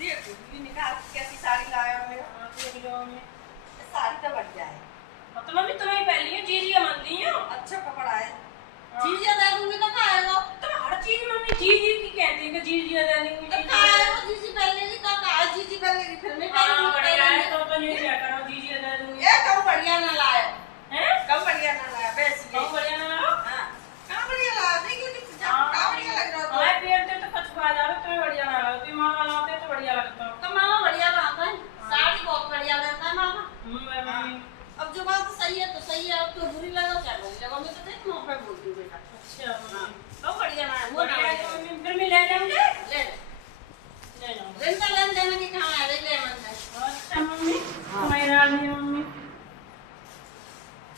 देख भी निकाल कैसी साड़ी लाया हूं मेरा देख लो मैं साड़ी तो बढ़िया है। तो मम्मी तुम्हें पहली है जी जी मान दी हो। अच्छा कपड़ा है जी जी दे दूंगी तो खाएगा। तुम हर चीज मम्मी जी जी की कहती है कि जी जी दे दूंगी तो खाएगा